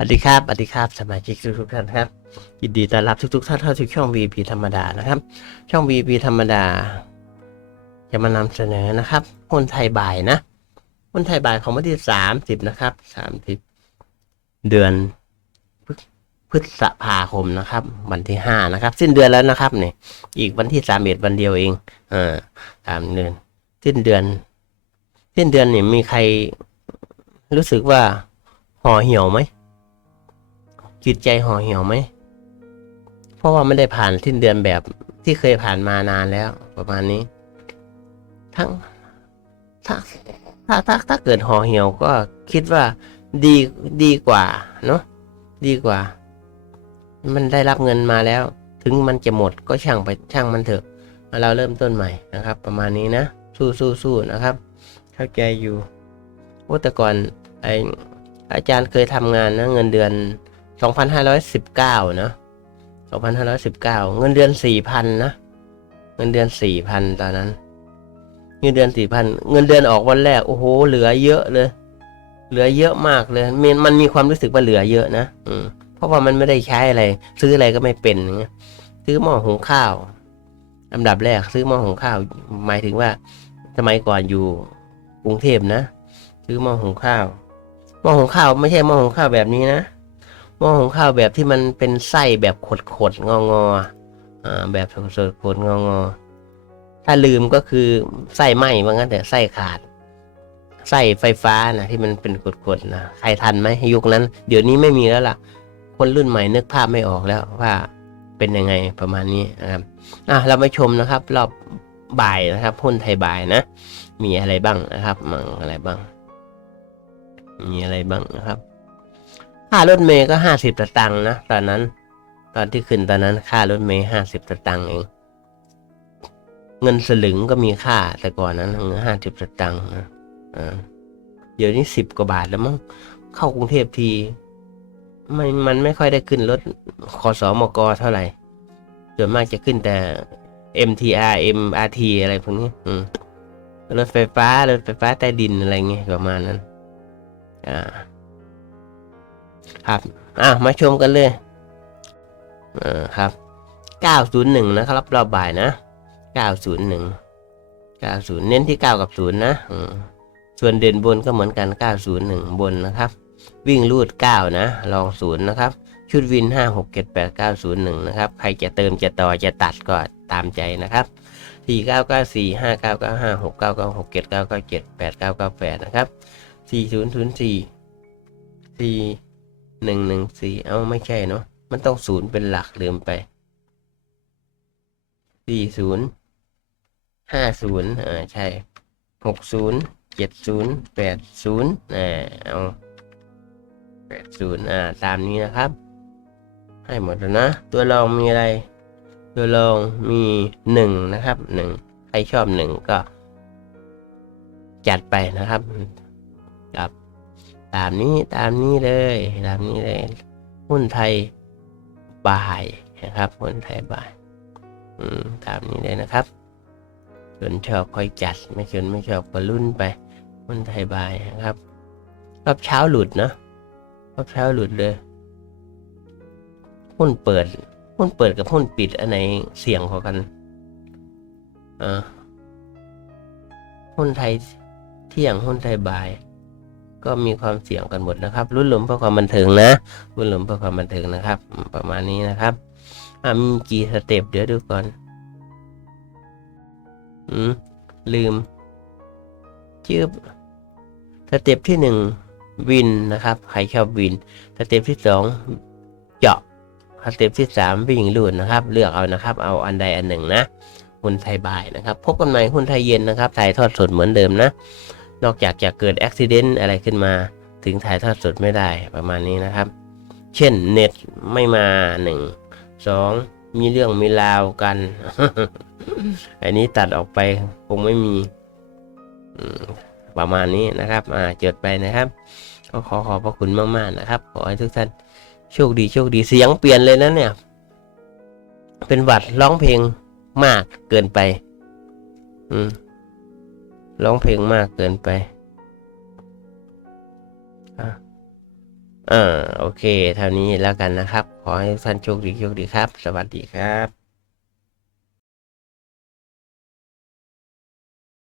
สวัสดีครับ สวัสดีครับ สมาชิกทุกท่านครับ ยินดีต้อนรับทุกๆท่านเข้าสู่ช่อง VP ธรรมดานะครับ ช่อง VP ธรรมดา จะมานำเสนอนะครับหุ้นไทยบ่ายนะหุ้นไทยบ่ายของวันที่สามสิบนะครับสามสิบเดือนพฤพฤษภาคมนะครับ วันที่ห้านะครับ สิ้นเดือนแล้วนะครับเนี่ยอีกวันที่สามเอ็ดวันเดียวเอง เออสามเดือน สิ้นเดือน สิ้นเดือนเนี่ยมีใครรู้สึกว่าห่อเหี่ยวไหม จิตใจห่อเหี่ยวไหม เพราะว่าไม่ได้ผ่านสิ้นเดือนแบบที่เคยผ่านมานานแล้ว ประมาณนี้ ทั้งถ้าถ้าถ้าถ้าเกิดห่อเหี่ยวก็คิดว่าดีดีกว่าเนาะดีกว่า มันได้รับเงินมาแล้ว ถึงมันจะหมดก็ช่างไปช่างมันเถอะเราเริ่มต้นใหม่นะครับ ประมาณนี้นะสู้สู้สู้นะครับ เข้าใจอยู่ว่าแต่ก่อนไออาจารย์เคยทำงานนะเงินเดือน 2519 นะ 2519 เงินเดือน 4,000 นะ เงินเดือน 4,000 ตอนนั้น เงินเดือน 4,000 เงินเดือนออกวันแรก โอ้โห เหลือเยอะเลย เหลือเยอะมากเลยมันมันมีความรู้สึกว่าเหลือเยอะนะ อืม เพราะว่ามันไม่ได้ใช้อะไร ซื้ออะไรก็ไม่เป็นเงี้ย ซื้อหม้อหุงข้าว อันดับแรกซื้อหม้อหุงข้าว หมายถึงว่าสมัยก่อนอยู่กรุงเทพนะ ซื้อหม้อหุงข้าว หม้อหุงข้าวไม่ใช่หม้อหุงข้าวแบบนี้นะ หม้อหุงข้าวแบบที่มันเป็นไส้แบบขดขดๆงองอๆอ่าแบบสดๆขดงองอๆถ้าลืมก็คือไส้ไหม้ว่างั้นแต่ไส้ขาดไส้ไฟฟ้านะที่มันเป็นขดๆนะใครทันไหมยุคนั้น เดี๋ยวนี้ไม่มีแล้วล่ะ คนรุ่นใหม่นึกภาพไม่ออกแล้วว่าเป็นยังไงประมาณนี้นะครับอะเราไปชมนะครับ รอบบ่ายนะครับหุ้นไทยบ่ายนะ มีอะไรบ้างนะครับมังอะไรบ้าง มีอะไรบ้างนะครับ ค่ารถเมย์ก็ห้าสิบตางค์นะตอนนั้น ตอนที่ขึ้นตอนนั้นค่ารถเมย์ห้าสิบตางค์เอง เงินสลึงก็มีค่าแต่ก่อนนั้นห้าสิบตางค์นะอ่าเดี๋ยวนี้สิบกว่าบาทแล้วมั้งเข้ากรุงเทพทีไม่มันไม่ค่อยได้ขึ้นรถคอสอมกเท่าไหร่ ส่วนมากจะขึ้นแต่ MTR MRT อะไรพวกนี้อืมรถไฟฟ้ารถไฟฟ้าใต้ดินอะไรเงี้ยประมาณนั้น อ่า ครับอะมาชมกันเลยเอ่าครับ 901 นะครับรอบบ่ายนะ 901 90 เน้นที่ 9 กับ 0 นะส่วนเด่นบนก็เหมือนกัน 901 บนนะครับ วิ่งรูด 9 นะ ลอง 0 นะครับ ชุดวิน 5 6 7 8 9 0 1 นะครับ ใครจะเติมจะต่อจะตัดก็ตามใจนะครับ 4 9 9 4 5 9 9 5 6 9 9 6 7 9 9 7 8 9 9 8 นะครับ 4 0 0 4 4 หนึ่งหนึ่งสี่เอาไม่ใช่เนาะมันต้องศูนย์เป็นหลักลืมไปสี่ศูนย์ห้าศูนย์อ่าใช่หกศูนย์เจ็ดศูนย์แปดศูนย์อ่าเอาแปดศูนย์อ่าตามนี้นะครับ ให้หมดแล้วนะ ตัวรองมีอะไร ตัวรองมีหนึ่งนะครับหนึ่งใครชอบหนึ่งก็ จัดไปนะครับ ตามนี้ตามนี้เลยตามนี้เลย หุ้นไทยบ่ายนะครับหุ้นไทยบ่ายตามนี้เลยนะครับส่วนชอบค่อยจัดไม่ชวนไม่ชอบก็รุ่นไปหุ้นไทยบ่ายนะครับ รอบเช้าหลุดเนาะรอบเช้าหลุดเลย หุ้นเปิด หุ้นเปิดกับหุ้นปิดอันไหนเสี่ยงกว่ากันอ่าหุ้นไทยเที่ยงหุ้นไทยบ่าย ก็มีความเสี่ยงกันหมดนะครับ รุ่นหลุมเพื่อความบันเทิงนะรุ่นหลุมเพื่อความบันเทิงนะครับ ประมาณนี้นะครับอ่ามีกี่สเต็ปเดี๋ยวดูก่อน อืมลืมจืบสเต็ปที่หนึ่งวินนะครับใครชอบวินสเต็ปที่สองเจาะสเต็ปที่สามวิ่งลูดนะครับ เลือกเอานะครับ เอาอันใดอันหนึ่งนะหุ้นไทยบ่ายนะครับ พบกันใหม่หุ้นไทยเย็นนะครับถ่ายทอดสดเหมือนเดิมนะ นอกจากจะเกิดอุบิเหตุอะไรขึ้นมา ถึงถ่ายทอดสดไม่ได้ประมาณนี้นะครับ เช่นเน็ตไม่มาหนึ่งสองมีเรื่องมีราวกัน อันนี้ตัดออกไปคงไม่มีประมาณนี้นะครับ อ่าจดไปนะครับ ก็ขอขอบพระคุณมาก ๆ นะครับ ขอให้ทุกท่านโชคดีโชคดีเสียงเปลี่ยนเลยนะเนี่ย เป็นหวัดร้องเพลงมากเกินไป อืม ร้องเพลงมากเกินไป อ่า โอเค เท่านี้แล้วกันนะครับ ขอให้ท่านโชคดีโชคดีครับ สวัสดีครับ